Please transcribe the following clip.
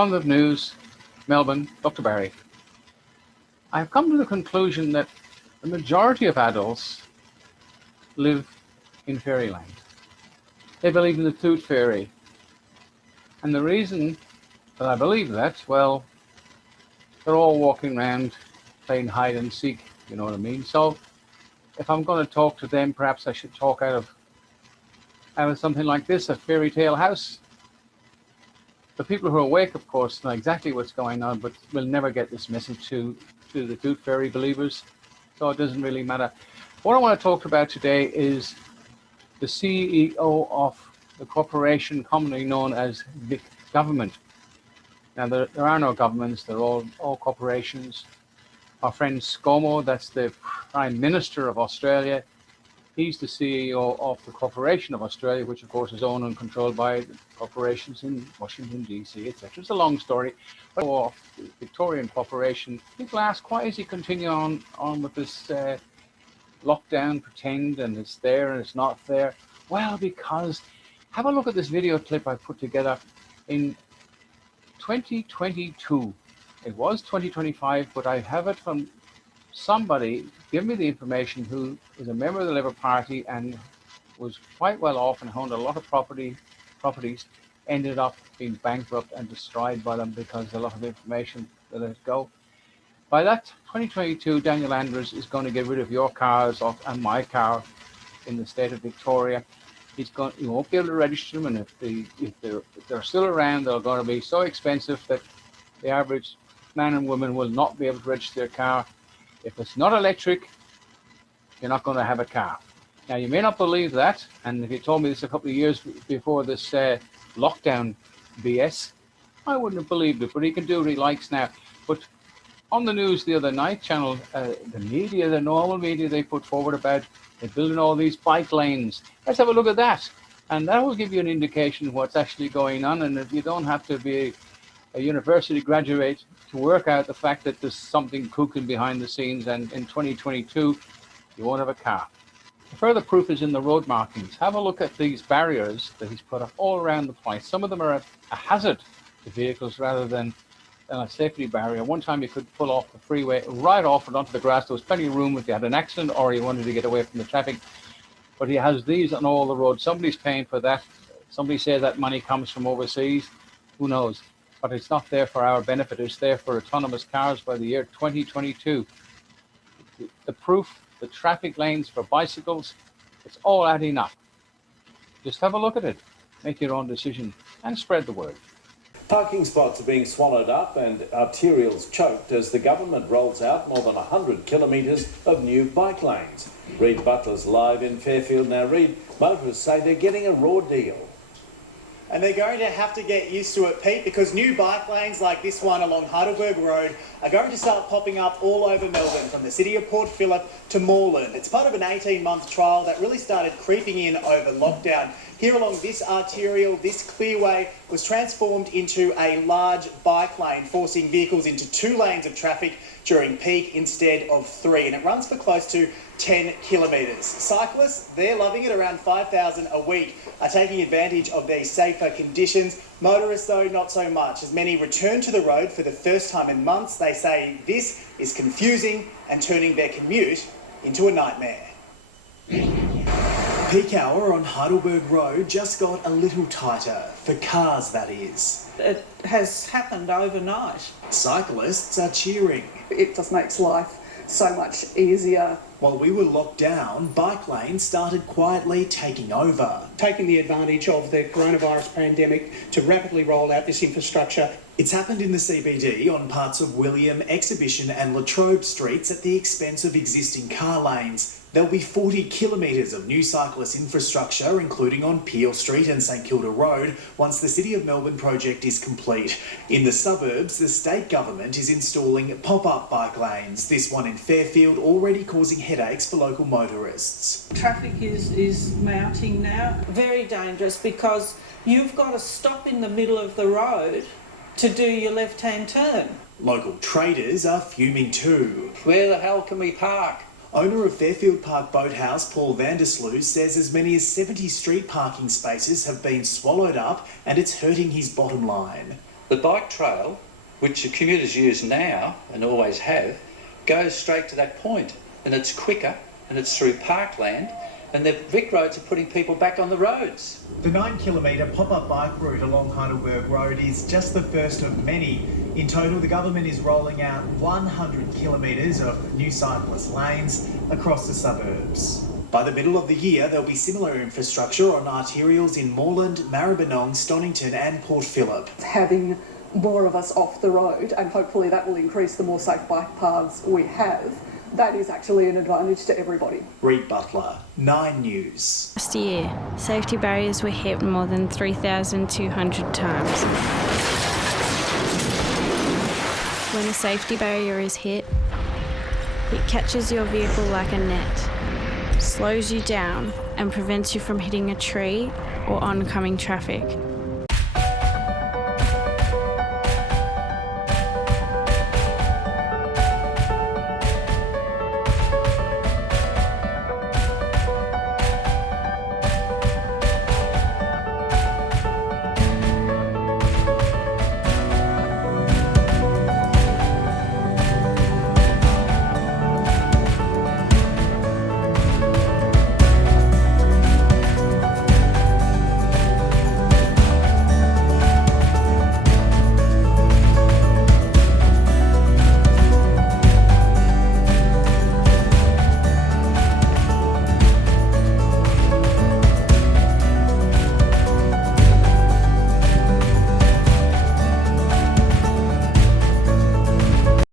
London News, Melbourne, Dr. Barry. I've come to the conclusion that the majority of adults live in fairyland. They believe in the tooth fairy. And the reason that I believe that, well, they're all walking around playing hide and seek, you know what I mean? So if I'm going to talk to them, perhaps I should talk out of something like this, a fairy tale house. The people who are awake, of course, know exactly what's going on, but will never get this message to the tooth fairy believers. So it doesn't really matter. What I want to talk about today is the CEO of the corporation commonly known as Vic Government. Now, there are no governments, they're all corporations. Our friend ScoMo, that's the Prime Minister of Australia, he's the CEO of the Corporation of Australia, which of course is owned and controlled by the corporations in Washington, D.C., etc. It's a long story. But of the Victorian Corporation, people ask, why is he continuing on with this lockdown, pretend, and it's there and it's not there? Well, because, have a look at this video clip I put together in 2022. It was 2025, but I have it from somebody, give me the information, who is a member of the Labour Party and was quite well off and owned a lot of properties, ended up being bankrupt and destroyed by them because a lot of information let it go. By that 2022, Daniel Andrews is going to get rid of your cars and my car in the state of Victoria. You won't be able to register them, and if they're still around, they're going to be so expensive that the average man and woman will not be able to register their car. If it's not electric, you're not going to have a car. Now, you may not believe that, and if you told me this a couple of years before this lockdown BS, I wouldn't have believed it, but he can do what he likes now. But on the news the other night, the normal media, they put forward about they're building all these bike lanes. Let's have a look at that. And that will give you an indication of what's actually going on. And if you don't have to be a university graduate to work out the fact that there's something cooking behind the scenes, and in 2022, you won't have a car. The further proof is in the road markings. Have a look at these barriers that he's put up all around the place. Some of them are a hazard to vehicles rather than a safety barrier. One time you could pull off the freeway right off and onto the grass. There was plenty of room if you had an accident or you wanted to get away from the traffic. But he has these on all the roads. Somebody's paying for that. Somebody says that money comes from overseas. Who knows? But it's not there for our benefit. It's there for autonomous cars by the year 2022. The proof, the traffic lanes for bicycles, it's all adding up. Just have a look at it. Make your own decision and spread the word. Parking spots are being swallowed up and arterials choked as the government rolls out more than 100 kilometres of new bike lanes. Reid Butler's live in Fairfield. Now, Reid, motorists say they're getting a raw deal. And they're going to have to get used to it, Pete, because new bike lanes like this one along Heidelberg Road are going to start popping up all over Melbourne, from the city of Port Phillip to Moreland. It's part of an 18-month trial that really started creeping in over lockdown. Here along this arterial, this clearway was transformed into a large bike lane, forcing vehicles into 2 lanes of traffic during peak instead of 3. And it runs for close to 10 kilometres. Cyclists, they're loving it. Around 5,000 a week are taking advantage of these safer conditions. Motorists, though, not so much. As many return to the road for the first time in months, they say this is confusing and turning their commute into a nightmare. Peak hour on Heidelberg Road just got a little tighter, for cars that is. It has happened overnight. Cyclists are cheering. It just makes life so much easier. While we were locked down, bike lanes started quietly taking over. Taking the advantage of the coronavirus pandemic to rapidly roll out this infrastructure. It's happened in the CBD on parts of William, Exhibition and Latrobe streets at the expense of existing car lanes. There'll be 40 kilometres of new cyclist infrastructure, including on Peel Street and St Kilda Road, once the City of Melbourne project is complete. In the suburbs, the state government is installing pop-up bike lanes, this one in Fairfield already causing headaches for local motorists. Traffic is mounting now. Very dangerous, because you've got to stop in the middle of the road to do your left-hand turn. Local traders are fuming too. Where the hell can we park? Owner of Fairfield Park Boathouse, Paul Vandersloot, says as many as 70 street parking spaces have been swallowed up and it's hurting his bottom line. The bike trail, which the commuters use now and always have, goes straight to that point, and it's quicker and it's through parkland, and the Vic roads are putting people back on the roads. The 9-kilometre pop-up bike route along Heidelberg Road is just the first of many. In total, the government is rolling out 100 kilometres of new cyclist lanes across the suburbs. By the middle of the year, there'll be similar infrastructure on arterials in Moreland, Maribyrnong, Stonington and Port Phillip. Having more of us off the road, and hopefully that will increase the more safe bike paths we have, that is actually an advantage to everybody. Reid Butler, 9 News. Last year, safety barriers were hit more than 3,200 times. When a safety barrier is hit, it catches your vehicle like a net, slows you down and prevents you from hitting a tree or oncoming traffic.